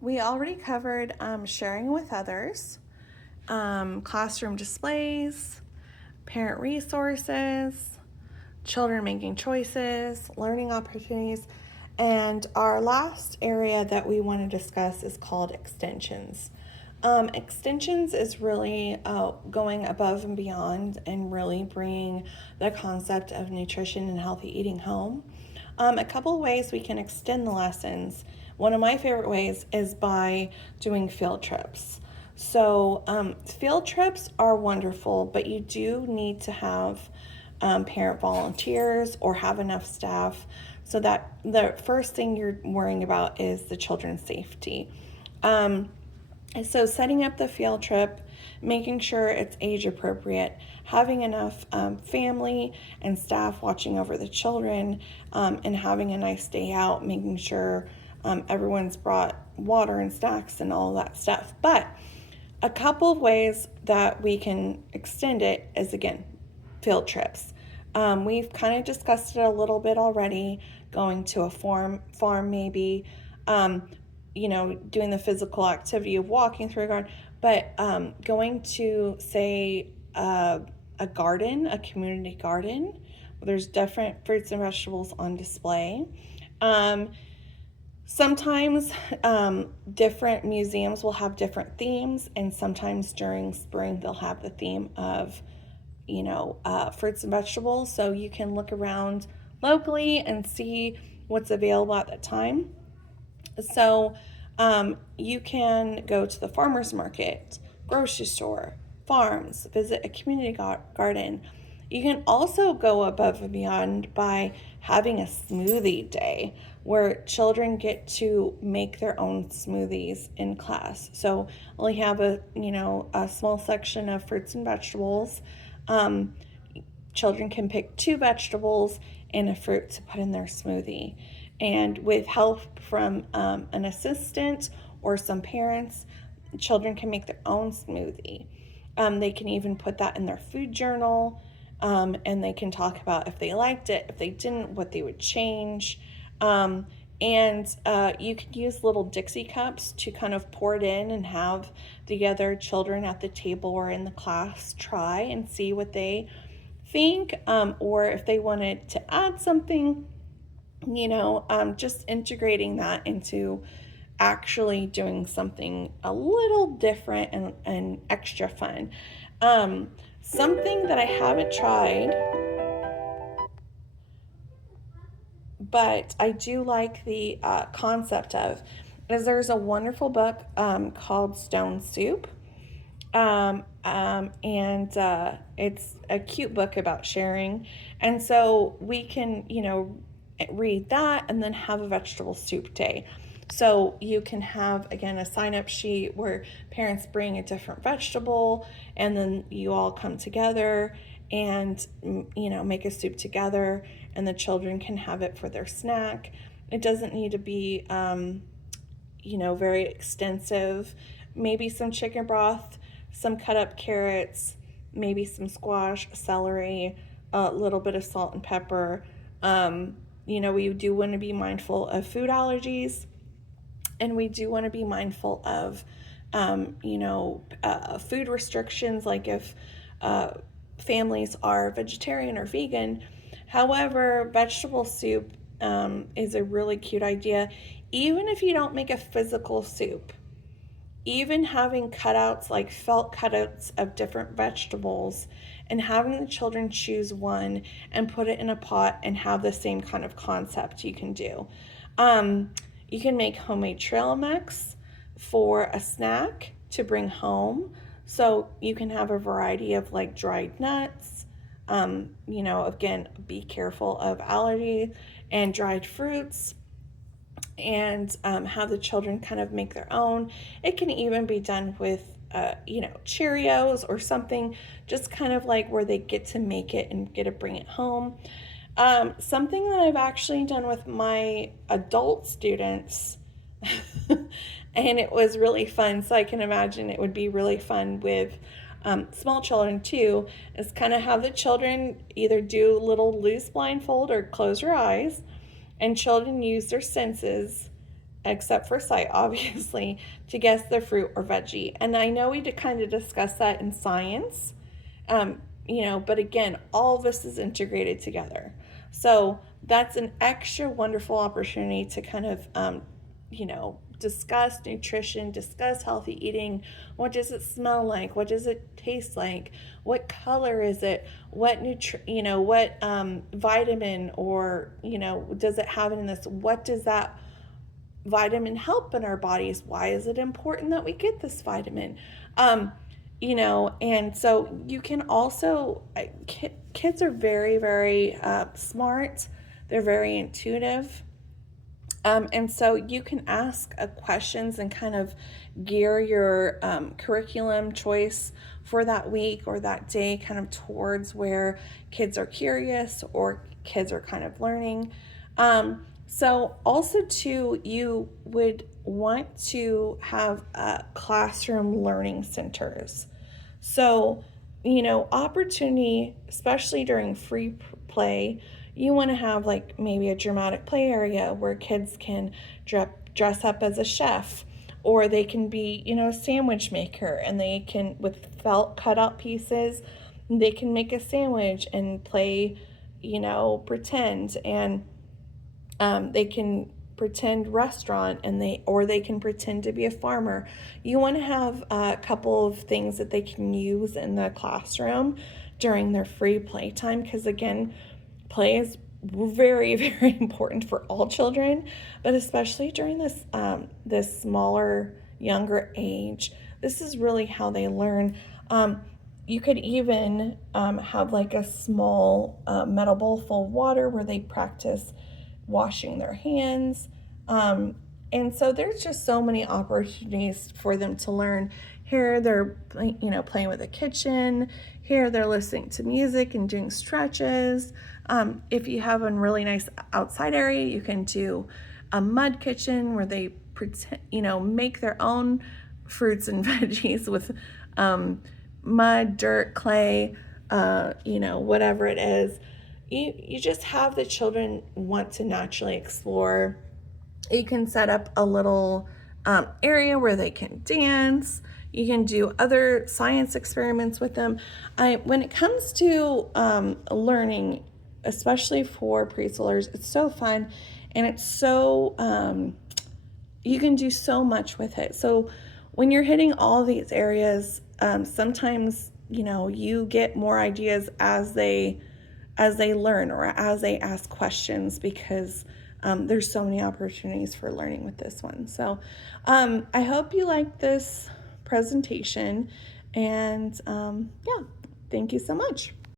We already covered sharing with others, classroom displays, parent resources, children making choices, learning opportunities, and our last area that we want to discuss is called extensions. Extensions is really going above and beyond and really bringing the concept of nutrition and healthy eating home. A couple of ways we can extend the lessons. One of my favorite ways is by doing field trips. So, field trips are wonderful, but you do need to have parent volunteers or have enough staff so that the first thing you're worrying about is the children's safety. So, setting up the field trip, making sure it's age appropriate, having enough family and staff watching over the children, and having a nice day out, making sure everyone's brought water and snacks and all that stuff. But a couple of ways that we can extend it is, again, field trips. We've kind of discussed it a little bit already, going to a farm maybe, doing the physical activity of walking through a garden, but going to, say, a garden, a community garden, where there's different fruits and vegetables on display. Sometimes different museums will have different themes, and sometimes during spring they'll have the theme of, fruits and vegetables. So you can look around locally and see what's available at that time. So you can go to the farmer's market, grocery store, farms, visit a community garden. You can also go above and beyond by having a smoothie day where children get to make their own smoothies in class. So only have a small section of fruits and vegetables. Children can pick 2 vegetables and a fruit to put in their smoothie. And with help from an assistant or some parents, children can make their own smoothie. They can even put that in their food journal, and they can talk about if they liked it, if they didn't, what they would change. And you can use little Dixie cups to kind of pour it in and have the other children at the table or in the class try and see what they think, or if they wanted to add something, just integrating that into actually doing something a little different and extra fun. Something that I haven't tried, but I do like the concept of, is there's a wonderful book called Stone Soup. And it's a cute book about sharing. And so we can, read that and then have a vegetable soup day. So you can have, again, a sign-up sheet where parents bring a different vegetable, and then you all come together and, make a soup together, and the children can have it for their snack. It doesn't need to be, very extensive. Maybe some chicken broth, some cut up carrots, maybe some squash, celery, a little bit of salt and pepper. We do want to be mindful of food allergies, and we do want to be mindful of, food restrictions, like if families are vegetarian or vegan. However, vegetable soup is a really cute idea, even if you don't make a physical soup. Even having cutouts, like felt cutouts of different vegetables, and having the children choose one and put it in a pot and have the same kind of concept you can do. You can make homemade trail mix for a snack to bring home. So you can have a variety of like dried nuts. Again, be careful of allergy and dried fruits, and have the children kind of make their own. It can even be done with, Cheerios or something, just kind of like where they get to make it and get to bring it home. Something that I've actually done with my adult students, and it was really fun, so I can imagine it would be really fun with small children too, is kind of have the children either do a little loose blindfold or close your eyes, and children use their senses except for sight, obviously, to guess the fruit or veggie. And I know we kind of discussed that in science, but again, all of this is integrated together. So that's an extra wonderful opportunity to kind of, discuss nutrition, discuss healthy eating. What does it smell like? What does it taste like? What color is it? What vitamin or does it have in this? What does that vitamin help in our bodies? Why is it important that we get this vitamin? And so you can also, kids are very, very smart. They're very intuitive. And so you can ask questions and kind of gear your curriculum choice for that week or that day kind of towards where kids are curious or kids are kind of learning. So also too, you would want to have classroom learning centers. So, opportunity, especially during free play, you want to have like maybe a dramatic play area where kids can dress up as a chef, or they can be, a sandwich maker, and they can, with felt cutout pieces, they can make a sandwich and play, pretend, and they can pretend restaurant, and they can pretend to be a farmer. You want to have a couple of things that they can use in the classroom during their free play time, because again, play is very, very important for all children, but especially during this smaller, younger age. This is really how they learn. You could even have like a small metal bowl full of water where they practice washing their hands. And so there's just so many opportunities for them to learn. Here they're, playing with the kitchen. Here they're listening to music and doing stretches. If you have a really nice outside area, you can do a mud kitchen where they pretend, make their own fruits and veggies with mud, dirt, clay, whatever it is. You just have the children want to naturally explore. You can set up a little area where they can dance. You can do other science experiments with them. When it comes to learning, especially for preschoolers, it's so fun, and it's so, you can do so much with it. So when you're hitting all these areas, sometimes, you get more ideas as they learn or as they ask questions, because there's so many opportunities for learning with this one. So I hope you like this presentation, and thank you so much.